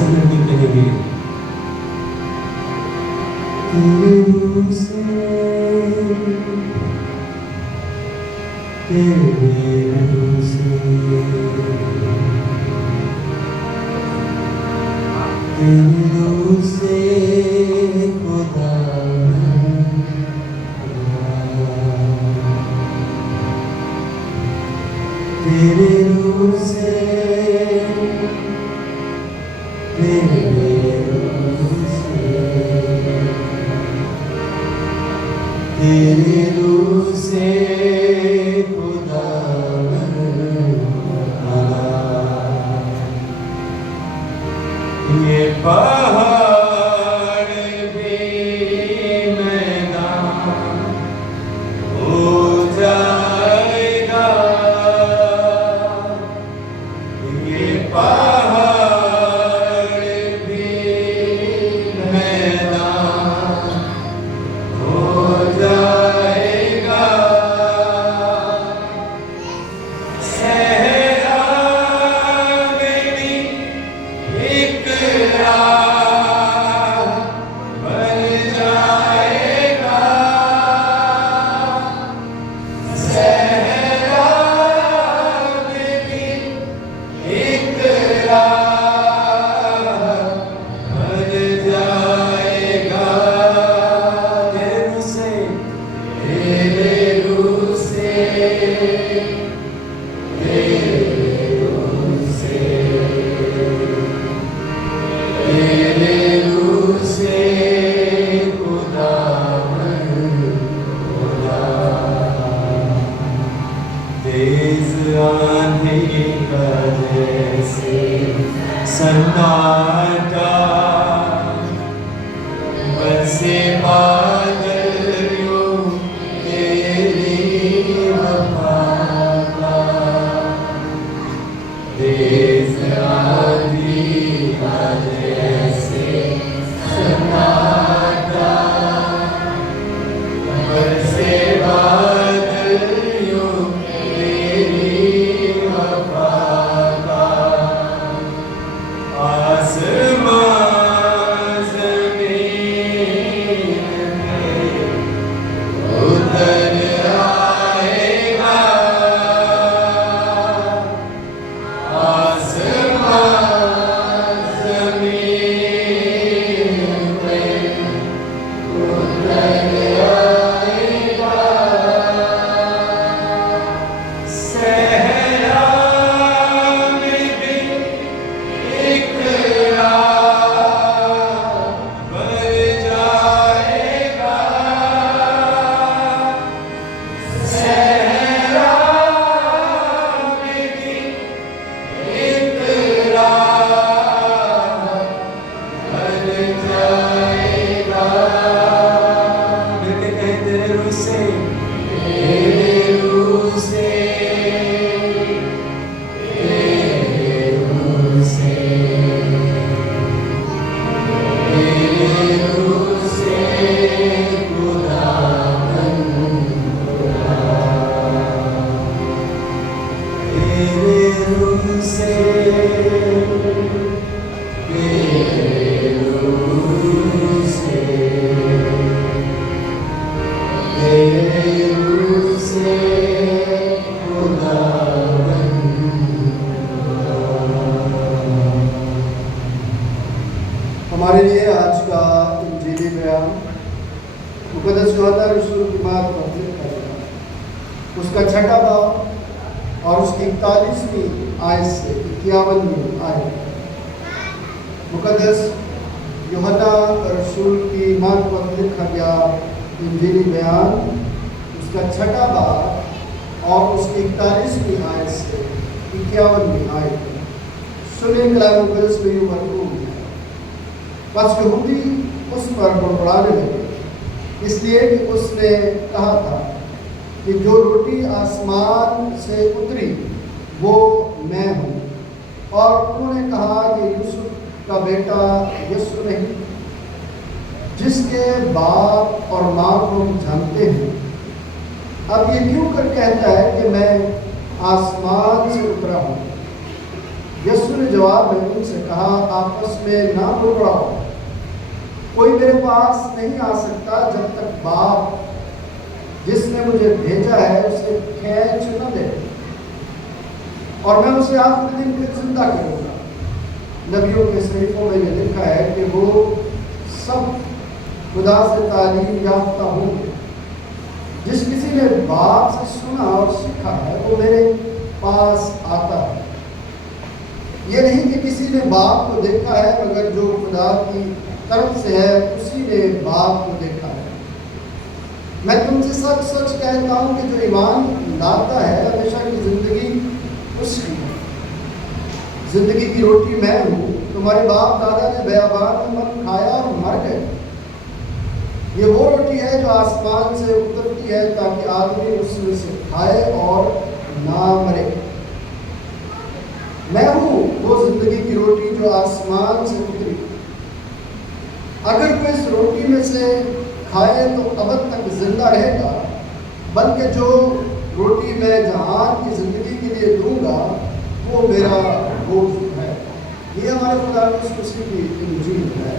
सब मिलके कहेंगे तेरे रूप से तेरे रूप से तेरे रूप से खुदा तेरे रूप से तेरे रूप से तेरे रूप से खुदा ये पहाड़ भी मैदान हो जाएगा ये पहाड़ भी मैदान हो जाएगा सहरा मेरी एक राह बन जाएगा सहरा मेरी एक राह बन जाएगा तेरे रूप से तेरे रूप से तेरे रूप से तेरे रूप से खुदा खुदा तेज आंधी का जैसे सन्नाटा बरसे बादल यूं तेरी वफा का तेज आंधी का जैसे सन्नाटा बरसे बादल यूं तेरी वफा का आसमान ज़मीन पे उतर आएगा आसमान ज़मीन पे उतर आएगा सहरा में भी एक राह बन जाएगा सहरा में भी एक राह बन जाएगा मिलके कहें तेरे रूप से तेरे रूप से तेरे रूप से तेरे रूप से खुदा तेरे रूप से तेरे रूप से तेरे रूप से खुदा हमारे लिए आज का इंजीली बयान मुक़द्दस यूहन्ना रसूल की बात पर करेगा उसका छठा बाब और उसकी 41वीं आयत से 51वीं आयत मुक़द्दस यूहन्ना रसूल की बात पर लिखा गया इंजीली बयान उसका छठा बाब और उसकी 41वीं आयत से 51वीं आयत सुने कलाम मुक़द्दस में यूं मरकूब है बस यहूदी उस पर बड़बड़ाने लगे इसलिए कि उसने कहा था कि जो रोटी आसमान से उतरी वो मैं हूँ और उन्होंने कहा कि यूसुफ का बेटा यीशु नहीं जिसके बाप और माँ को हम जानते हैं अब ये क्यों कर कहता है कि मैं आसमान से उतरा हूँ یسوع نے جواب میں ان سے کہا آپس میں نہ بڑبڑاؤ، کوئی میرے پاس نہیں آ سکتا جب تک باپ جس نے مجھے بھیجا ہے اسے کھینچ نہ دے، اور میں اسے آخری دن پھر زندہ کروں گا۔ نبیوں کے صحیفوں میں یہ لکھا ہے کہ وہ سب خدا سے تعلیم یافتہ ہوں گے۔ جس کسی نے باپ سے سنا اور سیکھا ہے وہ میرے پاس آتا ہے۔ یہ نہیں کہ کسی نے باپ کو دیکھا ہے، مگر جو خدا کی طرف سے ہے اسی نے باپ کو دیکھا ہے۔ میں تم سے سچ سچ کہتا ہوں کہ جو ایمان لاتا ہے ہمیشہ کی زندگی اس کی ہے۔ زندگی کی روٹی میں ہوں۔ تمہارے باپ دادا نے بیابان میں من کھایا اور مر گئے۔ یہ وہ روٹی ہے جو آسمان سے اترتی ہے تاکہ آدمی اس میں سے کھائے اور نہ مرے۔ میں ہوں وہ زندگی کی روٹی جو آسمان سے اتری۔ اگر کوئی اس روٹی میں سے کھائے تو ابد تک زندہ رہے گا، بلکہ جو روٹی میں جہان کی زندگی کے لیے دوں گا وہ میرا گوشت ہے۔ یہ ہمارے خدا مسیح کی انجیل ہے۔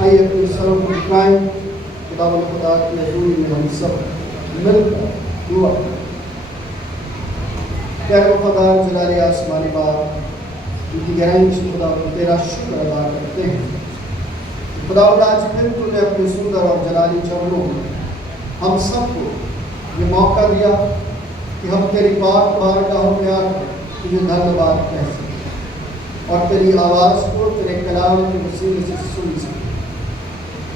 آئیے اپنے سروں کو جھکائیں، خدا کی حضوری میں ہم سب مل کر دعا کریں۔ پیارے وفادار جلالی آسمانی باپ، ان کی گہرائی سے خدا کو تیرا شکر ادا کرتے ہیں۔ خدا آج پھر تو نے اپنے سندر اور جلالی چرنوں میں ہم سب کو یہ موقع دیا کہ ہم تیری پاک بارگاہوں میں آ کر تجھے دھن باد کہہ سکیں اور تیری آواز کو تیرے کلام کے وسیلے سے سن سکیں۔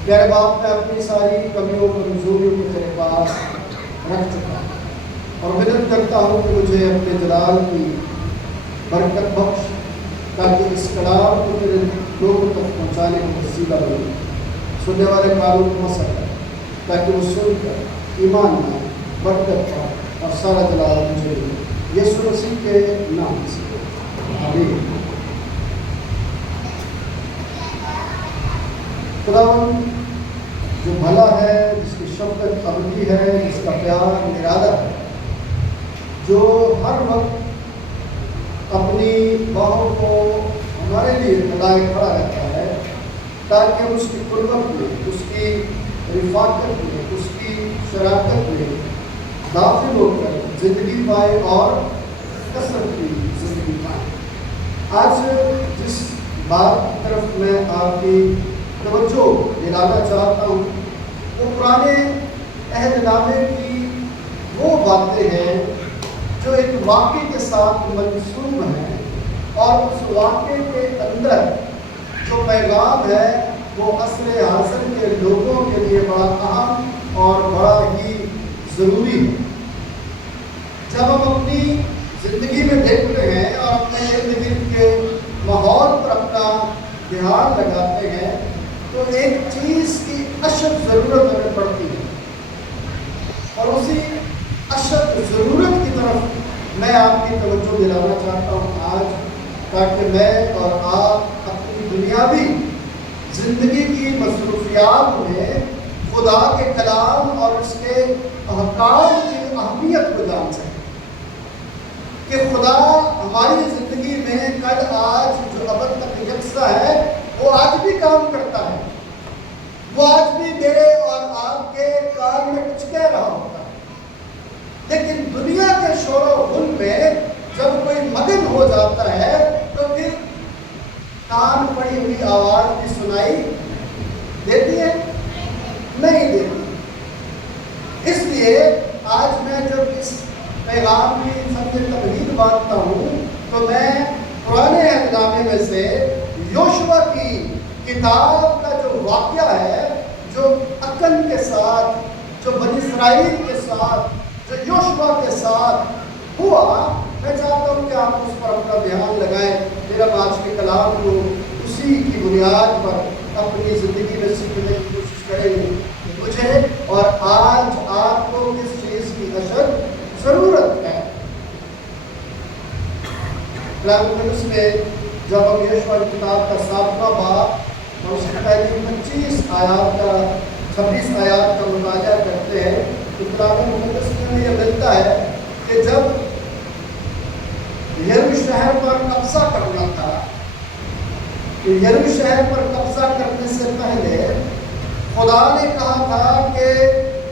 پیارے باپ، میں اپنی ساری کمیوں کمزوریوں کو تیرے پاس رکھ چکا ہوں اور مدد کرتا ہوں کہ مجھے اپنے جلال کی برکت بخش، تاکہ اس کلام کو تیرے لوگوں تک پہنچانے کا وسیلہ بنے۔ سننے والے کاروں کو مسئلہ ہے تاکہ وہ سن کر ایمان لائیں، برکت پائیں اور سارا جلال مجھے یسوع مسیح کے نام سے آمین۔ خداوند جو بھلا ہے، جس کی شفقت ابدی ہے، جس کا پیار نرالا ہے، جو ہر وقت اپنی باہوں کو ہمارے لیے پھیلائے کھڑا رہتا ہے تاکہ ہم اس کی قربت میں، اس کی رفاقت میں، اس کی شراکت میں داخل ہو کر زندگی پائے اور کثرت کی زندگی پائے۔ آج جس بات کی طرف میں آپ کی توجہ دلانا چاہتا ہوں وہ پرانے عہد نامے کی وہ باتیں ہیں جو ایک واقعے کے ساتھ منسوب ہیں، اور اس واقعے کے اندر جو پیغام ہے وہ عصر حاضر کے لوگوں کے لیے بڑا اہم اور بڑا ہی ضروری ہے۔ جب ہم اپنی زندگی میں دیکھتے ہیں اور اپنے ارد گرد کے ماحول پر اپنا دھیان لگاتے ہیں تو ایک چیز کی اشد ضرورت ہمیں پڑتی ہے، اور اسی اشد ضرورت کی طرف میں آپ کی توجہ دلانا چاہتا ہوں آج، تاکہ میں اور آپ اپنی دنیاوی زندگی کی مصروفیات میں خدا کے کلام اور اس کے احکام کی اہمیت کو جان سکیں کہ خدا ہماری زندگی میں کل آج جو ابد تک یکساں ہے وہ آج بھی کام کرتا ہے، وہ آج بھی میرے اور آپ کے کام میں کچھ کہہ رہا ہوتا ہے۔ لیکن دنیا کے شور و غل میں جب کوئی مگن ہو جاتا ہے تو پھر کان پڑی ہوئی آواز بھی سنائی دیتی ہے؟ نہیں دیتی۔ اس لیے آج میں جب اس پیغام کی سب سے تبلیغ بانٹتا ہوں تو میں پرانے عہد نامے میں سے یوشوا کی کتاب کا جو واقعہ ہے، جو اکن کے ساتھ، جو بنی اسرائیل کے ساتھ، جو یوشوا کے ساتھ ہوا، میں چاہتا ہوں کہ آپ اس پر اپنا دھیان لگائیں۔ میرا آج کے کلام کو اسی کی بنیاد پر اپنی زندگی میں سیکھنے کی کوشش کریں گے۔ مجھے اور آج آپ کو کس چیز کی اشد ضرورت ہے؟ کلام مقدس میں جب ہم یوشوا کی کتاب کا 7واں باب اور اس کی پہلی 25 آیات کا 26 آیات کا مطالعہ کرتے ہیں تو کلام مقدس میں یہ ملتا ہے کہ جب यरूशलेम शहर पर कब्जा करना था। तो यरूशलेम शहर पर कब्जा करने से पहले खुदा ने कहा था कि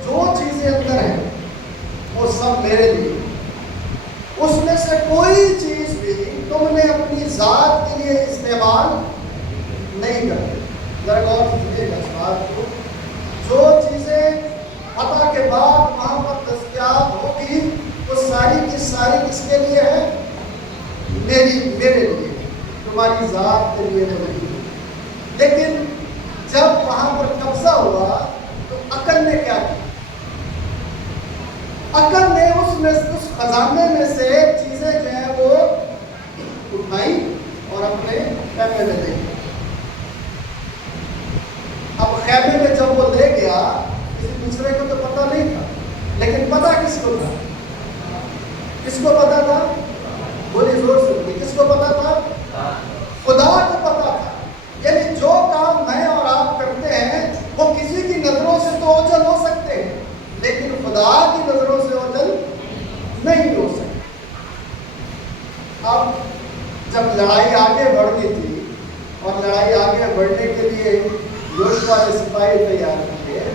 जो चीजें अंदर हैं वो सब मेरे लिए, उसमें से कोई चीज भी तुमने अपनी जात के लिए इस्तेमाल नहीं करनी। जरा गौर कीजिएगा इस बात को। जो चीजें फतह के बाद वहां पर दस्तयाब होगी वो सारी की सारी किसके लिए है? मेरे लिए, तुम्हारी जात के लिए नहीं। लेकिन जब वहां पर कब्जा हुआ तो अकल ने क्या किया? अकल ने उस खजाने में से चीजें जो है वो उठाई और अपने खैमे में ले गया। अब खैमे में जब वो ले गया, किसी दूसरे को तो पता नहीं था, लेकिन पता किसको था? किसको पता था? बोलिए जोर से बोलिए, किसको पता था? खुदा को पता था। यानी जो काम मैं और आप करते हैं वो किसी की नजरों से तो ओझल हो सकते हैं, लेकिन खुदा की नजरों से ओझल नहीं हो सकते। अब जब लड़ाई आगे बढ़नी थी और लड़ाई आगे बढ़ने के लिए योशुआ ने सिपाही तैयार किए,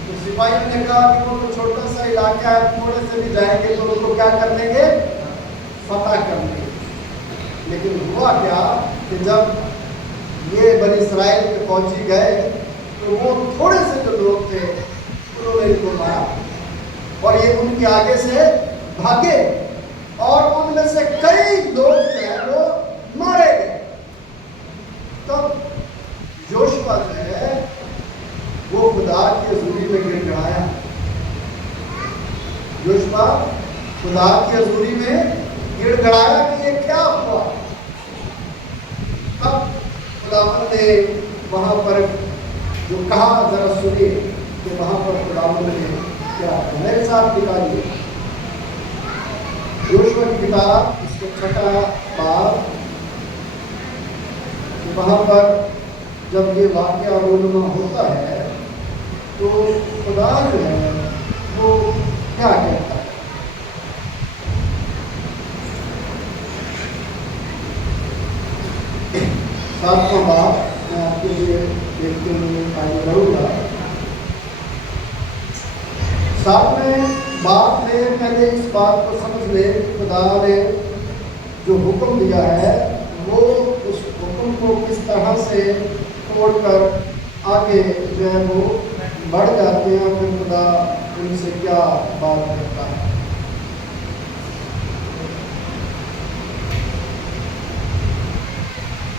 तो सिपाहियों ने कहा कि वो तो छोटा सा इलाका है, थोड़े से भी जाएंगे तो उनको क्या कर लेंगे? फतह कर लेंगे। लेकिन हुआ क्या कि जब ये बनी इस्राएल के फौजी गए तो वो थोड़े से जो लोग थे उन्होंने इनको मारा और ये उनके आगे से भागे और उनमें से कई लोग जो है वो मारे गए। तब योशुआ जो है वो खुदा की हजूरी में गिड़गिड़ाया। योशुआ खुदा की हजूरी में गिड़गिड़ाया कि ये क्या हुआ। तब खुदावंद ने वहां पर जो कहा, जरा सुनिए कि वहां पर खुदावंद ने क्या कहा। मेरे साथ निकालिए योशुआ की किताब, इसका 6वां बाब। वहां पर जब ये वाकया रोनुमा होता है तो खुदा जो है वो क्या कहता है? सातवां बाब मैं आपके लिए देखते हुए आगे बढ़ूंगा। 7वें बाब में पहले इस बात को समझ ले कि खुदा ने जो हुक्म दिया है वो उस हुक्म को किस तरह से तोड़कर आगे जो है वो बढ़ जाते हैं, फिर खुदा उनसे क्या बात करता है।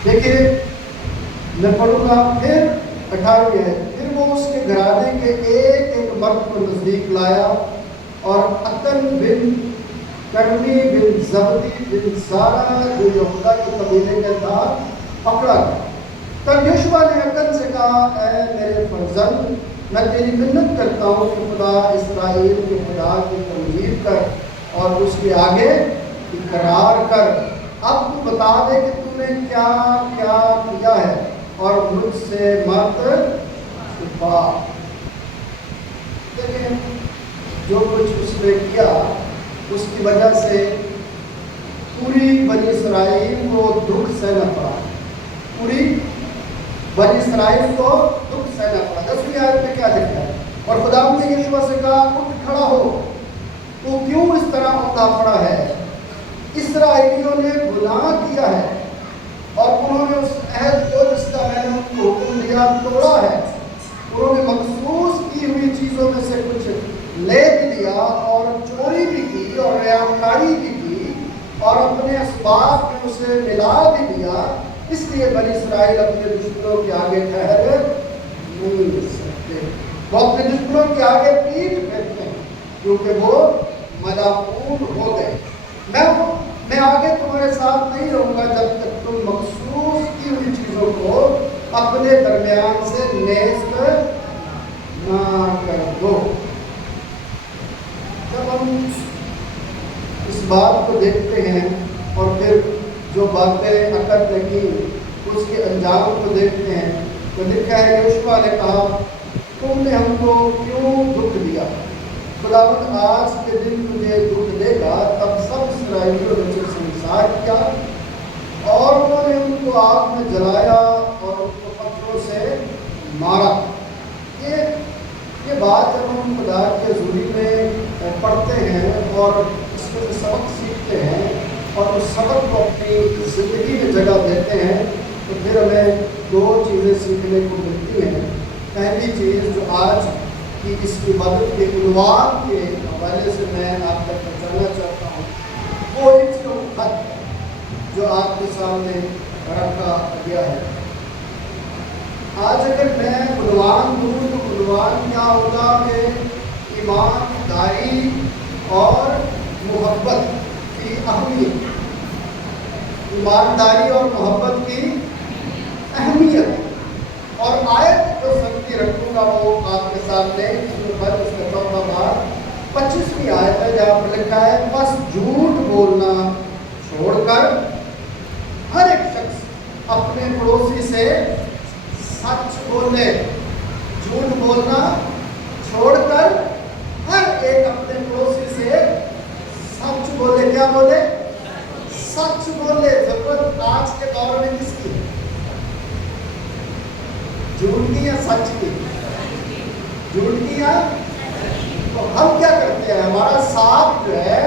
देखिए मैं पढ़ूंगा फिर 18वें है। फिर वो उसके घराने के एक एक मर्द को नजदीक लाया और अकन बिन कर्मी बिन जबदी बिन सारा जो यहूदा के कबीले का था पकड़ा गया। तब योशुआ ने अकन से कहा, ऐ मेरे फर्जंद, मैं तेरी मिन्नत करता हूँ कि खुदा इस्राएल के खुदा की तमजीद कर और उसके आगे इकरार कर। अब तू बता दे कि तूने क्या क्या किया है और मुझसे मत छुपा। देखिए जो कुछ उसने किया उसकी वजह से पूरी बनी इस्राएल को दुख सहना पड़ा। पूरी बनी इस्राएल को दुख सहना पड़ा। 10वीं आयत में क्या लिखा है? और खुदा ने यहोशुआ से कहा, उठ खड़ा हो, तू क्यों इस तरह उठा पड़ा है? इस्राएलियों ने गुनाह किया है और उन्होंने उस अहद को जिसका मैंने उनको हुक्म दिया तोड़ा है। उन्होंने मखसूस की हुई चीज़ों में से कुछ ले भी लिया और चोरी भी की और रियाकारी भी की और अपने असबाब में उसे मिला भी दिया। इसलिए बनी इस्राएल अपने दुश्मनों के आगे ठहर नहीं सकते। वो अपने दुश्मनों के आगे पीठ फेरते हैं क्योंकि वो मलाऊन हो गए। मैं आगे तुम्हारे साथ नहीं रहूंगा जब तक तुम मखसूस की हुई चीजों को अपने दरमियान से नेस्त ना कर दो। जब हम इस बात को देखते हैं और फिर जो बातें अकद ने की उसके अंजाम को देखते हैं तो लिखा है, यहोशुआ ने कहा, तुमने हमको क्यों दुख दिया? खुदावंद आज के दिन तुझे दुख देगा, तब सब इस्राएलियों ने संसार انکار کیا اور انہوں نے ان کو آگ میں جلایا اور ان کو پتھروں سے مارا۔ یہ بات جب ہم خدا کی حضوری میں پڑھتے ہیں اور اس میں سے سبق سیکھتے ہیں اور اس سبق کو اپنی زندگی میں جگہ دیتے ہیں تو پھر ہمیں دو چیزیں سیکھنے کو ملتی ہیں۔ پہلی چیز جو آج کی اس عبادت کے عنوان کے حوالے سے میں آپ تک پہنچانا چاہتا ہوں وہ اس کا خط ہے جو آپ کے سامنے رکھا گیا ہے۔ آج اگر میں عنوان دوں تو عنوان کیا ہوگا کہ ایمانداری اور محبت کی اہمیت، ایمانداری اور محبت کی اہمیت۔ اور آیت جو سنگتی رکھوں گا وہ آپ کے سامنے اس کا چوتھا باب 25ویں آیت ہے جہاں پر لکھا ہے بس جھوٹ بولنا چھوڑ کر ہر ایک شخص اپنے پڑوسی سے سچ بولے۔ جھوٹ بولنا چھوڑ کر ہر ایک اپنے پڑوسی سے سچ بولے۔ کیا بولے؟ سچ بولے۔ ضرورت آج کے دور میں کس کی؟ جھوٹ کی یا سچ کی؟ جھوٹ کی یا؟ تو ہم کیا کرتے ہیں؟ ہمارا ساتھ جو ہے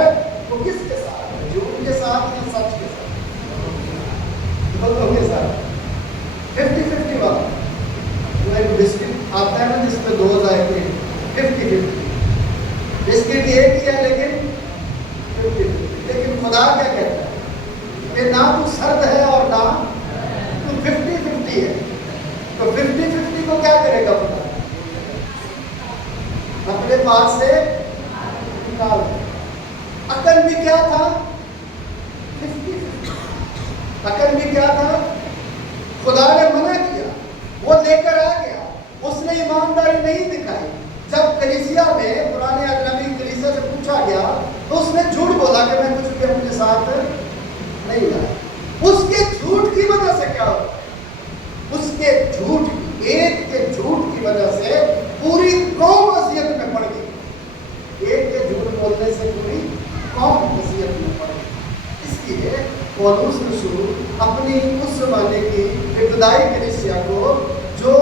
وہ کس کے ساتھ ہے؟ جھوٹ کے ساتھ یا سچ کے ساتھ؟ دونوں کے ساتھ 50-50 والا۔ ایک بسکٹ آتا ہے نا جس میں دو ذائقے 50-50، بسکٹ ایک ہی ہے لیکن 50-50۔ لیکن خدا کیا کہتا ہے کہ نہ تو سرد ہے اور نہ تو 50-50 ہے۔ تو 50-50 کو کیا کرے گا خدا؟ اپنے پاس سے نکال دے۔ عقل بھی کیا تھا؟ 50-50۔ عقل بھی کیا تھا؟ خدا نے منع کیا، وہ لے کر آ گیا، اس نے ایمانداری نہیں دکھائی۔ جب کلیسیا میں پرانے اجنبی کلیسیا سے پوچھا گیا تو اس نے جھوٹ بولا کہ میں کچھ بھی اپنے ساتھ نہیں لایا۔ اس کے جھوٹ کی وجہ سے کیا ہوا؟ اس کے جھوٹ کی، ایک کے جھوٹ کی وجہ سے پوری قوم اذیت میں پڑ گئی۔ ایک کے جھوٹ بولنے سے پوری قوم اذیت میں پڑ گئی۔ اس لیے پولس رسول اپنی اس زمانے کی ابتدائی کلیسیا کو جو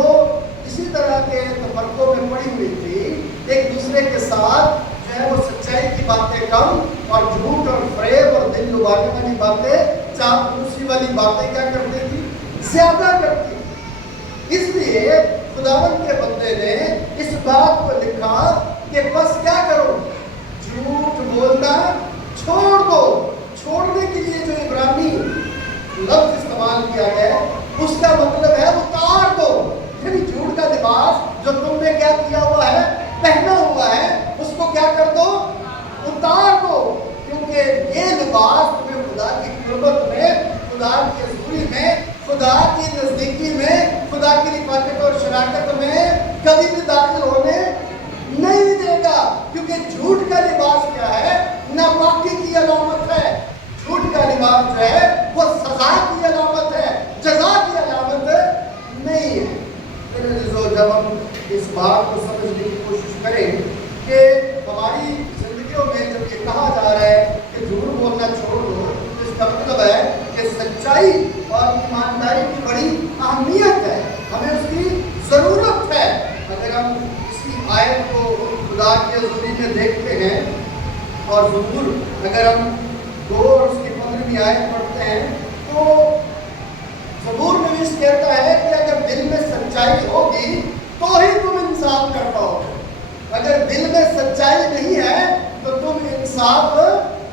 اسی طرح کے تفرقوں میں پڑی ہوئی تھی، ایک دوسرے کے ساتھ جو ہے وہ سچائی کی باتیں کم اور جھوٹ اور فریب اور دل لبانے والی باتیں، چاپلوسی والی باتیں کیا کرتی تھی؟ زیادہ کرتی تھی۔ اس لیے خداوند کے بندے نے اس بات کو لکھا کہ بس کیا کرو؟ جھوٹ بولنا چھوڑ دو۔ چھوڑنے کے لیے جو عبرانی لفظ استعمال کیا گیا اس کا مطلب ہے اتار دو۔ یعنی جھوٹ کا لباس جو تم نے کیا کیا ہوا ہے، پہنا ہوا ہے، اس کو کیا کر دو؟ اتار دو۔ کیونکہ یہ لباس تمہیں خدا کی قربت میں، خدا کی حضوری میں، خدا کی نزدیکی میں، خدا کی رفاقت اور شراکت میں کبھی بھی داخل ہونے نہیں دے گا۔ کیونکہ جھوٹ کا لباس کیا ہے؟ ناپاکی کی علامت ہے۔ جھوٹ کا لباس جو ہے وہ سزا کی علامت ہے، جزا کی علامت نہیں ہے۔ جب ہم اس بات کو سمجھنے کی کوشش کریں کہ ہماری زندگیوں میں جب یہ کہا جا رہا ہے کہ جھوٹ بولنا چھوڑ دو، تو اس کا مطلب ہے کہ سچائی اور ایمانداری کی بڑی اہمیت ہے، ہمیں اس کی ضرورت ہے۔ اگر ہم اسی آیت کو خدا کی حضوری میں دیکھتے ہیں اور زبور اگر ہم 2 اور اس کی 15ویں آیت پڑھتے ہیں تو زبور نویس کہتا ہے کہ اگر دل میں سچائی ہوگی تو ہی تم انصاف کر پاؤ گے۔ اگر دل میں سچائی نہیں ہے تو تم انصاف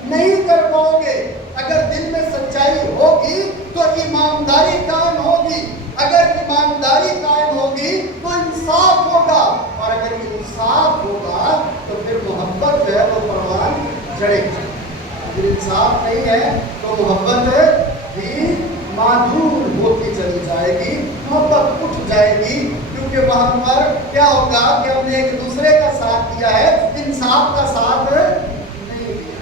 نہیں کر پاؤ گے۔ اگر دل میں سچائی ہوگی تو ایمانداری قائم ہوگی۔ اگر ایمانداری قائم ہوگی تو انصاف ہوگا، اور اگر انصاف ہوگا تو پھر محبت جو ہے وہ پروان چڑھے گی۔ اگر انصاف نہیں ہے تو محبت بھی معدوم ہوتی چلی جائے گی، محبت اٹھ جائے گی، کیونکہ وہاں پر کیا ہوگا کہ ہم نے ایک دوسرے کا ساتھ دیا ہے، انصاف کا ساتھ نہیں دیا۔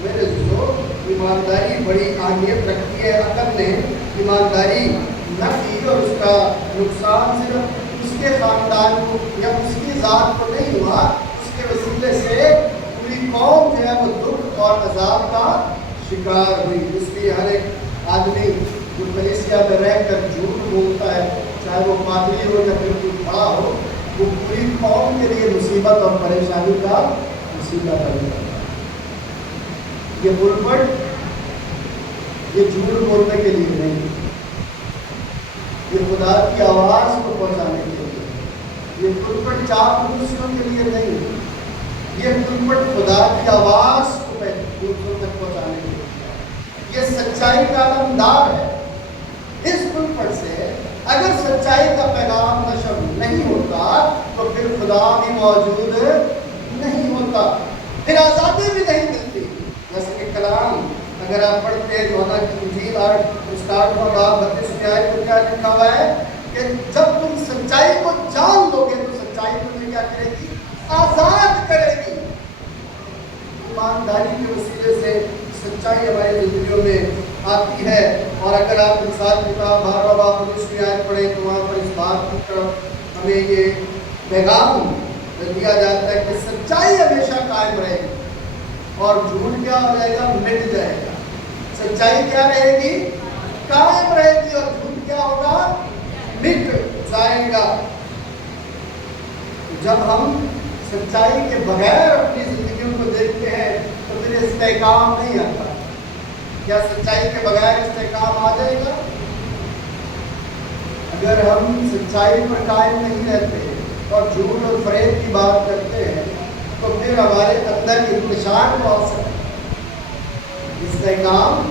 میرے دوستو، ایمانداری بڑی اہمیت رکھتی ہے۔ عقل نے ایمانداری نہ کی اور اس کا نقصان صرف اس کے خاندان کو یا اس کی ذات کو نہیں ہوا، اس کے وسیلے سے پوری قوم جو ہے وہ دکھ اور عذاب کا शिकार हुई। इसलिए हर एक आदमी जो कलीसिया में रहकर झूठ बोलता है, चाहे वो पादरी हो या फिर कोई बड़ा हो, वो पूरी कौम के लिए मुसीबत और परेशानी का मुसीबत है। ये बुलपट ये झूठ बोलने के लिए नहीं, ये खुदा की आवाज को पहुंचाने के लिए, ये बुलपट चापलूसियों के लिए नहीं, ये बुलपट खुदा की आवाज को दूसरों तक पहुंचाने के लिए। ये सच्चाई का आलमदार है। इस बुलपट से अगर सच्चाई का पैगाम नशर नहीं होता तो फिर खुदा भी मौजूद नहीं होता, फिर आज़ादी भी नहीं मिलती। जैसे कि कलाम अगर आप पढ़ते हैं यूहन्ना की इंजील और स्टार्ट में बाब 32 में आयत में क्या लिखा हुआ है कि जब तुम सच्चाई को जान लोगे तो सच्चाई तुम्हें क्या करेगी? आजाद करेगी। ईमानदारी के वसीले से सच्चाई हमारी जिंदगियों में आती है। और अगर आप इंसान किताब 12 बाब 19 में आयत पढ़े तो वहाँ पर इस बात की तरफ हमें ये पैगाम दिया जाता है कि सच्चाई हमेशा कायम रहेगी और झूठ क्या हो जाएगा? मिट जाएगा। सच्चाई क्या रहेगी? कायम रहेगी और झूठ क्या होगा? मिट जाएगा। जब हम सच्चाई के बगैर अपनी जिंदगियों को देखते हैं तो फिर इस्तेकाम नहीं आता। क्या सच्चाई के बगैर इस्तेकाम आ जाएगा? अगर हम सच्चाई पर कायम नहीं रहते और झूठ और फरेब की बात करते हैं तो फिर हमारे अंदर इंतशार बहुत है। इस्तेकाम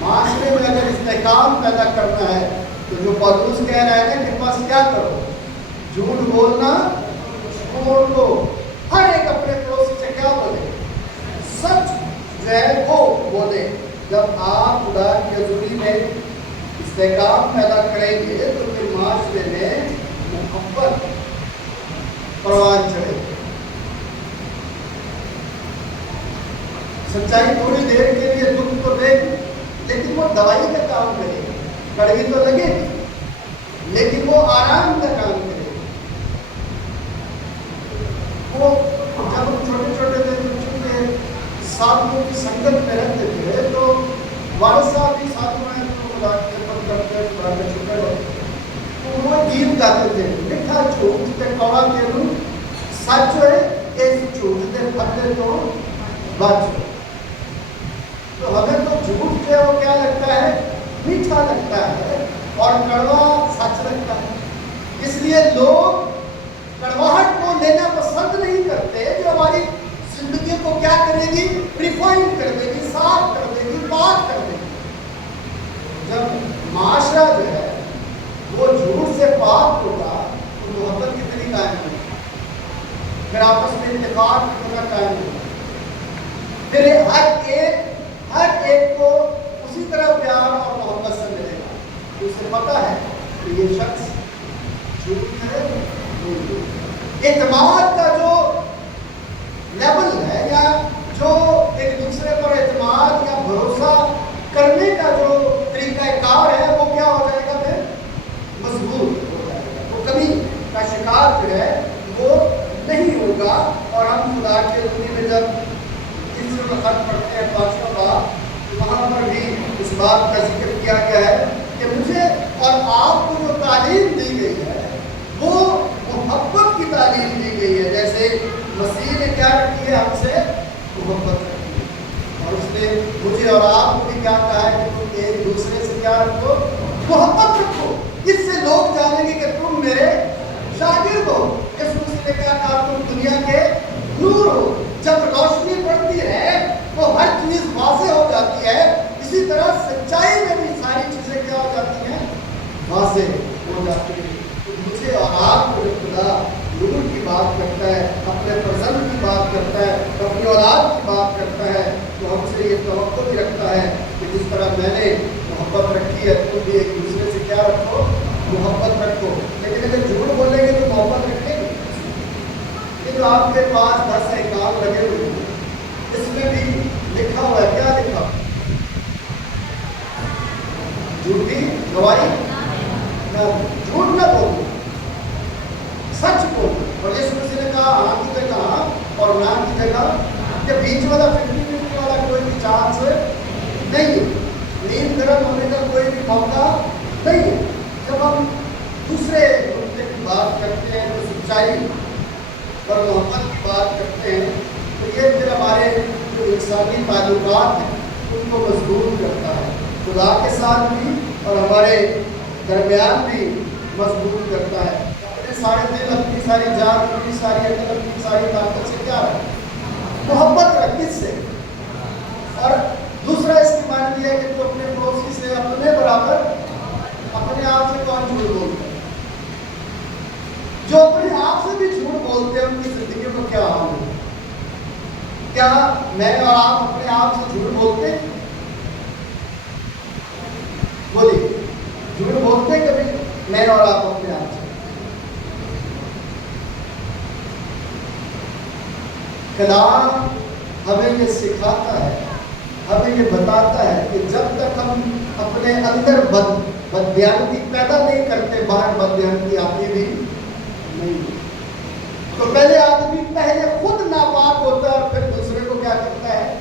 माशरे में अगर इस्तेकाम पैदा करना है तो जो पौलुस कह रहे हैं कि बस क्या करो? झूठ बोलना छोड़ दो। हर एक अपने पड़ोसी से क्या बोले? सच जो है वो बोले। जब आप खुदा की हज़ूरी में इस्तेकाम पैदा करेंगे तो फिर माशरे में मोहब्बत परवान चढ़ेगी। सच्चाई थोड़ी देर के लिए दुख तो देगी लेकिन वो दवाई का काम करेगी। कड़वी तो लगेगी लेकिन वो आराम का काम करेगी। वो जब हम छोटे छोटे थे बच्चों के साथियों की संगत में रहते थे तो वाले साहब भी साथ में तो वो गीत गाते थे, मिठा झूठ ते कौड़ा तेरू सच है, इस झूठ ते फते तो बच। तो हमें तो झूठ जो वो क्या लगता है? मीठा लगता है और कड़वा सच लगता है। इसलिए लोग कड़वाहट को लेना पसंद नहीं करते जो हमारी जिंदगी को क्या करेगी? रिफाइन कर देगी, साफ कर देगी, पाक कर देगी। जब माशरा जो है वो झूठ से पाक होगा तो मोहब्बत कितनी कायम होगी, फिर आपस में इत्तेफाक कितना कायम होगा, फिर हर एक को उसी तरह प्यार और मोहब्बत से मिलेगा। तो उसे पता है कि ये शख्स झूठ है। एतमाद का जो लेवल है या जो एक दूसरे पर एतमाद या भरोसा करने का जो तरीकाकार है वो क्या हो जाएगा? फिर मजबूत हो जाएगा। वो कभी का शिकार जो है वो नहीं होगा। और हम खुदा के हज़ूरी में जब खत पढ़ते हैं 5वां बाब, वहाँ पर भी इस बात का जिक्र किया गया है कि मुझे और आपको जो तालीम दी गई है वो मोहब्बत की तालीम दी गई है। जैसे मसीह ने क्या रखी है? हमसे मोहब्बत रखी है। और उसने मुझे और आपको भी क्या कहा है कि तुम एक दूसरे से क्या रखो? मोहब्बत रखो। इससे लोग जानेंगे कि तुम मेरे शागिर्द हो। यीशु मसीह ने क्या कहा? तुम दुनिया के नूर हो। जब रोशनी पड़ती है तो हर चीज वाज़ेह हो जाती है। इसी तरह सच्चाई में भी सारी चीजें क्या हो जाती हैं? वाज़ेह हो जाती है। तो मुझे और आपको खुदा नूर की बात करता है, अपने प्रसन्न की बात करता है, अपनी औलाद की बात करता है, तो हमसे ये तवक्को भी रखता है कि जिस तरह मैंने मोहब्बत रखी है तुम भी एक दूसरे से क्या रखो? मोहब्बत रखो। लेकिन अगर झूठ बोलेंगे तो मोहब्बत रखेंगे? तो आपके पास 10 काम लगे हुए हैं, इसमें भी लिखा हुआ है, क्या लिखा? झूठी गवाही, झूठ न बोलो, सच बोलो। और यीशु मसीह ने कहा हाँ की जगह और ना की जगह, ये बीच वाला 50-50 वाला कोई भी चांस محبت کی بات کرتے ہیں تو یہ پھر ہمارے جو انسانی تعلقات ہیں ان کو مضبوط کرتا ہے، خدا کے ساتھ بھی اور ہمارے درمیان بھی مضبوط کرتا ہے۔ اپنے سارے دل، اپنی ساری جان، اپنی ساری عقل، اپنی ساری طاقت سے کیا رکھ؟ محبت رکھ، کس سے؟ اور دوسرا اس کی معنی یہ ہے کہ تو اپنے پڑوسی سے اپنے برابر، اپنے آپ سے کون جھوٹ بولتا ہے؟ جو اپنے آپ سے بھی جھوٹ بولتے ہیں ان کی زندگی میں کیا حال ہے؟ کیا میں اور آپ اپنے آپ سے جھوٹ بولتے ہیں؟ بولیے، جھوٹ بولتے ہیں کبھی میں اور آپ اپنے آپ سے؟ کلام ہمیں یہ سکھاتا ہے، ہمیں یہ بتاتا ہے کہ جب تک ہم اپنے اندر بددیانتی پیدا نہیں کرتے، باہر بددیانتی آتی بھی نہیں۔ تو پہلے آدمی پہلے خود ناپاک ہوتا ہے اور پھر دوسرے کو کیا کرتا ہے؟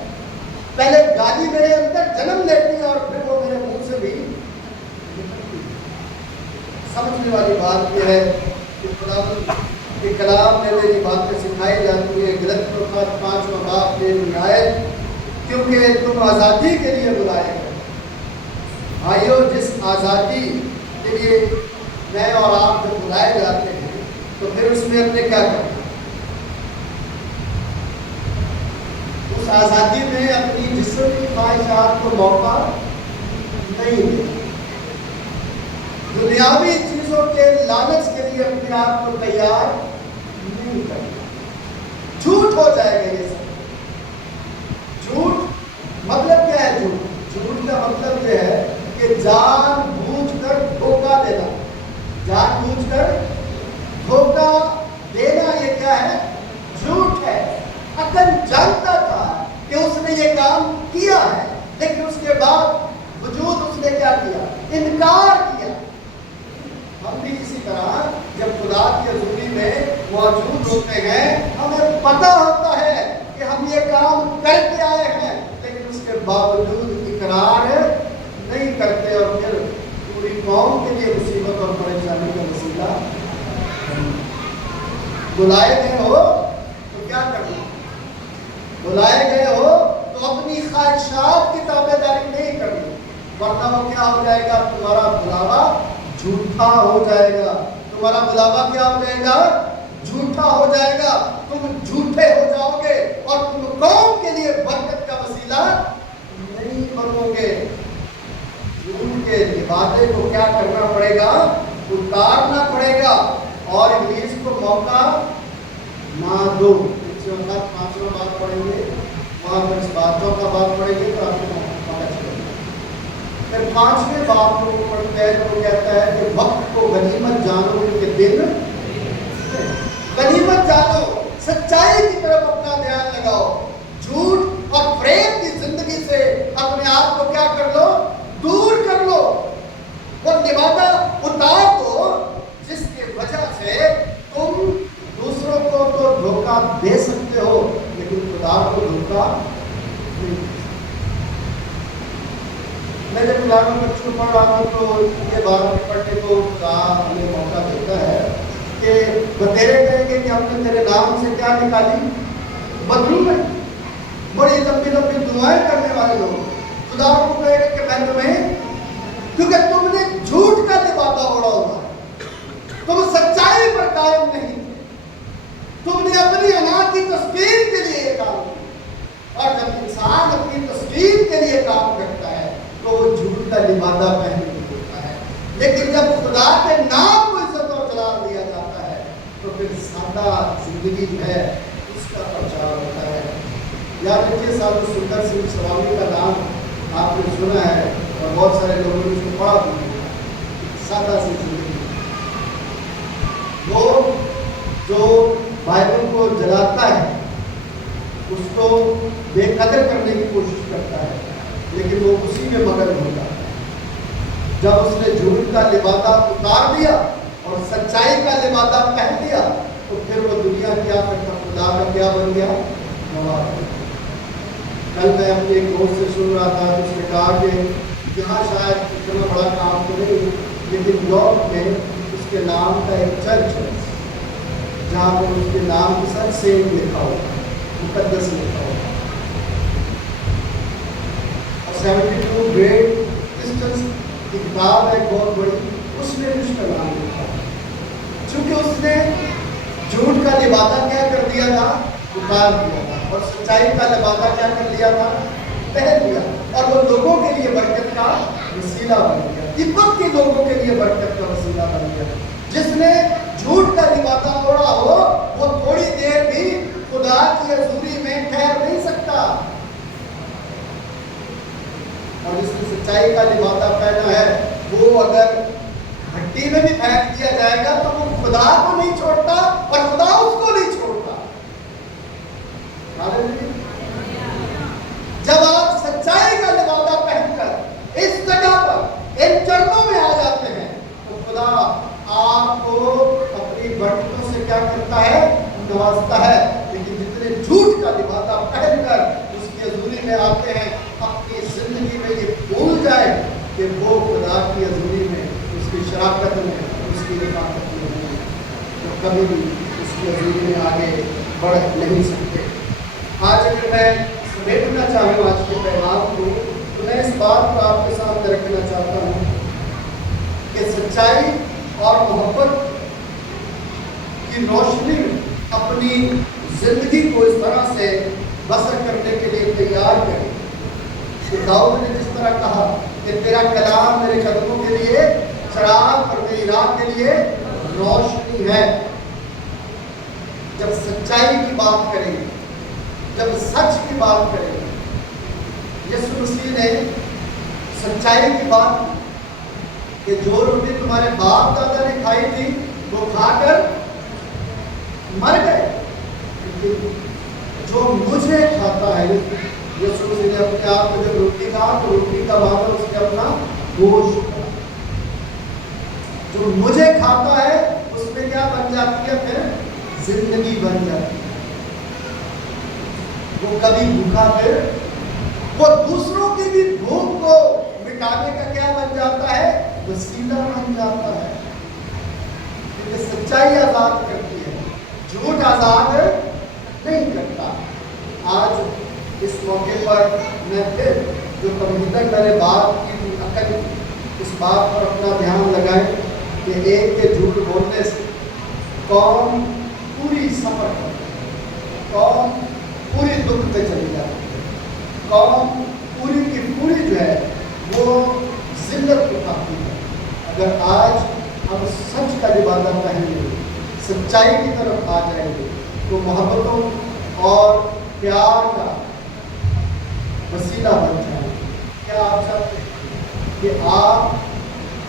پہلے گالی میرے اندر جنم لیتی ہے اور پھر وہ میرے منہ سے بھی نکلتی ہے۔ سمجھنے والی بات یہ ہے کہ خدا کے کلام میں میری باتیں سکھائی جاتی ہیں۔ غلط خط 5واں باب میں آیت، کیونکہ تم آزادی کے لیے بلائے گئے۔ بھائیو، جس آزادی کے لیے میں اور آپ جب بلائے جاتے ہیں تو پھر اس میں ہم نے کیا کرنا؟ اس آزادی میں اپنی جسم کی خواہشات کو موقع نہیں دینا، دنیاوی چیزوں کے لالچ کے لیے اپنے آپ کو تیار نہیں کرنا۔ جھوٹ ہو جائے گا یہ سب۔ جھوٹ مطلب کیا ہے؟ جھوٹ کا مطلب یہ ہے کہ جان بوجھ کر دھوکہ دینا۔ جان بوجھ کر دھوکہ دینا، یہ کیا ہے؟ جھوٹ ہے۔ اکن جانتا تھا کہ اس نے یہ کام کیا ہے، لیکن اس کے بعد وجود اس نے کیا کیا؟ انکار کیا۔ ہم بھی اسی طرح جب خدا کی حضوری میں موجود ہوتے ہیں، ہمیں پتہ ہوتا ہے کہ ہم یہ کام کر کے آئے ہیں، لیکن اس کے باوجود اقرار نہیں کرتے اور پھر پوری قوم کے لیے مصیبت اور پریشانی کا وسیلہ۔ بلائے گئے ہو تو کیا کرنا؟ بلائے گئے ہو تو اپنی خواہشات کی تابع داری نہیں کرنی، ورنہ وہ کیا ہو جائے گا؟ تمہارا بلاوا جھوٹا ہو جائے گا۔ تمہارا بلاوا کیا ہو جائے گا؟ جھوٹا ہو جائے گا۔ تم جھوٹے ہو جاؤ گے اور تم قوم کے لیے برکت کا وسیلہ نہیں بنو گے۔ جھوٹ کے لبادے کو کیا کرنا پڑے گا؟ اتارنا پڑے گا اور ابلیس کو موقع نہ دو۔ 5واں بات پڑھیں گے، وہاں پر اس باتوں کا بات پڑھیں گے تو آپ کو پتہ چلے گا۔ پھر 5ویں باب کو پڑھتے ہیں تو وہ کہتا ہے کہ وقت کو غنیمت جانو کہ دن غنیمت جانو، سچائی کی طرف اپنا دھیان لگاؤ، جھوٹ اور فریب کی زندگی سے اپنے آپ کو کیا کر لو؟ دور کر لو۔ وہ لبادہ اتار دو جس کی وجہ سے تم دوسروں کو تو دھوکہ دے سکتے ہو لیکن خدا کو دھوکہ نہیں دے سکتے۔ میں جب پرانے بچوں پڑھ رہا ہوں تو یہ بات پڑھنے کو ہمیں موقع دیتا ہے کہ بتیرے کہیں گے کہ ہم نے تیرے نام سے کیا نکالی؟ بدلو میں بڑی لمبی لمبی دعائیں کرنے والے لوگ خدا کو کہے گا کہ میں تمہیں، کیونکہ تم نے جھوٹ کا لبادہ اوڑھا ہوگا، تم سچائی پر قائم نہیں، تم نے اپنی انا کی تسکین کے لیے یہ کام کیا۔ اور جب انسان اپنی تسکین کے لیے کام کرتا ہے تو وہ جھوٹ کا لبادہ پہننے کو ہوتا ہے، لیکن جب خدا کے نام کو عزت اور جلال دیا جاتا ہے تو پھر سادہ زندگی جو ہے اس کا پرچار ہوتا ہے۔ یاد رکھیے سادھو سندر سنگھ سوامی کا نام آپ نے سنا ہے اور بہت سارے لوگوں نے اس کو پڑھا بھی ہے۔ سادہ سی زندگی، وہ جو بائبل کو جلاتا ہے اس کو بے قدر کرنے کی کوشش کرتا ہے، لیکن وہ اسی میں مگن ہوتا ہے۔ جب اس نے جھوٹ کا لبادہ اتار دیا اور سچائی کا لبادہ پہن لیا تو پھر وہ دنیا کیا کرتا؟ خدا کا کیا بن گیا؟ گواہ۔ کل میں اپنے ایک دوست سے سن رہا تھا، اس نے کہا کہ یہاں شاید اتنا بڑا کام تو نہیں، لیکن یورپ میں اس کے نام کا ایک چرچ ہے जहाँ पर उसके नाम के साथ सेम लिखा होगा, मुकद्दस लिखा होगा। और 72 ग्रेट क्रिस्टल्स की किताब है बहुत बड़ी, उसमें भी उसका नाम लिखा है। चूंकि उसने झूठ का लिबादा क्या कर दिया था, उतार दिया था, और सच्चाई का लिबादा क्या कर लिया था, पहन लिया, और वो लोगों के लिए बरकत का वसीला बन गया, तिब्बत के लोगों के लिए बरकत का वसीला बन गया। जिसने झूठ का लिबादा ओढ़ा हो वो थोड़ी देर भी खुदा की हजूरी में ठहर नहीं सकता, और जिसने सच्चाई का लिबादा पहना है वो अगर भट्टी में भी फेंक दिया जाएगा तो वो खुदा को नहीं छोड़ता और खुदा उसको नहीं छोड़ता। जब आप सच्चाई का लिबादा पहनकर इस जगह पर इन चरणों में आ जाते हैं तो खुदा आपको अपनी बरकतों से क्या करता है, नवाजता है। लेकिन जितने झूठ का लिबादा पहनकर उसकी हजूरी में आते हैं, अपनी जिंदगी में ये भूल जाए कि वो खुदा की हजूरी में, उसकी शराकत में, उसकी रफाकत में नहीं, तो कभी भी उसकी हजूरी में आगे बढ़ नहीं सकते। आज अगर मैं समेटना चाहूँ आज के पैगाम को, तो मैं इस बात को आपके सामने रखना चाहता हूँ कि सच्चाई और मोहब्बत की रोशनी में अपनी जिंदगी को इस तरह से बसर करने के लिए तैयार करें कि दाऊद ने जिस तरह कहा कि तेरा कलाम मेरे कदमों के लिए चराग और मेरी राह के लिए रोशनी है। जब सच्चाई की बात करेंगे, जब सच की बात करेंगे, यीशु मसीह ने सच्चाई की बात कि जो रोटी तुम्हारे बाप दादा ने खाई थी वो खाकर मर गए, जो मुझे खाता है, यीशु मसीह ने अपने आप को जब रोटी कहा तो रोटी का मतलब उसने अपना गोश्त कहा। जो मुझे खाता है उसमें क्या बन जाती है, फिर जिंदगी बन जाती है। वो कभी भूखा, फिर वो दूसरों की भी भूख को मिटाने का क्या बन जाता है, वसीला बन जाता है। क्योंकि सच्चाई आजाद करती है, झूठ आजाद नहीं करता। आज इस मौके पर मैं फिर जो कभी तक मैंने बात की थी, अकल इस बात पर अपना ध्यान लगाएं कि एक के झूठ बोलने से कौन पूरी सफर करती है, कौन पूरी दुख पे चली जाती है, कौन पूरी की पूरी जो है वो जिल्लत उठाती है। अगर आज हम सच का लिबादा पहनेंगे, सच्चाई की तरफ आ जाएंगे, तो मोहब्बतों और प्यार का वसीला बन जाएंगे। क्या आप चाहते हैं कि आप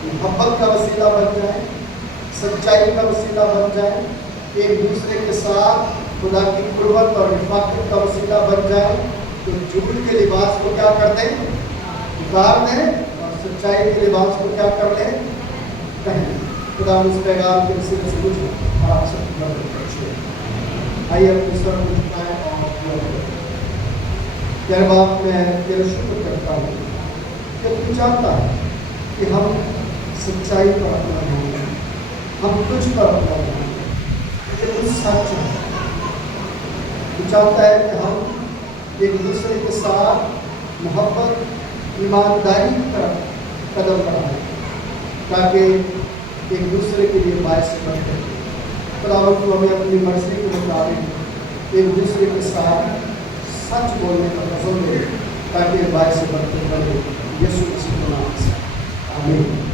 मोहब्बत का वसीला बन जाए, सच्चाई का वसीला बन जाए, एक दूसरे के साथ खुदा की कुर्बत और रिफाकत का वसीला बन जाए? तो झूठ के लिबास को क्या कर दें, उतार दें, और सच्चाई के लिबास को क्या कर लें, पहने। खुदा उस पैगाम के वसीले से कुछ आप सब मदद करिए। आइए अपने सर को झुकाएं और दुआ करें। तेरे बाप, मैं तेरा शुक्र करता हूँ कि तू चाहता है कि हम सच्चाई पर अपना ध्यान दें, हम तुझ पर अपना ध्यान दें, कि तू सच है। तू चाहता है कि हम एक दूसरे के साथ मोहब्बत, ईमानदारी की तरफ कदम बढ़ाएं, ताकि एक दूसरे के लिए बायस बन सके। खुदावंद, तू हमें अपनी मर्जी के मुताबिक एक दूसरे के साथ सच बोलने का वजन दे, ताकि बायस बरकत बने। यीशु मसीह के नाम से आमीन।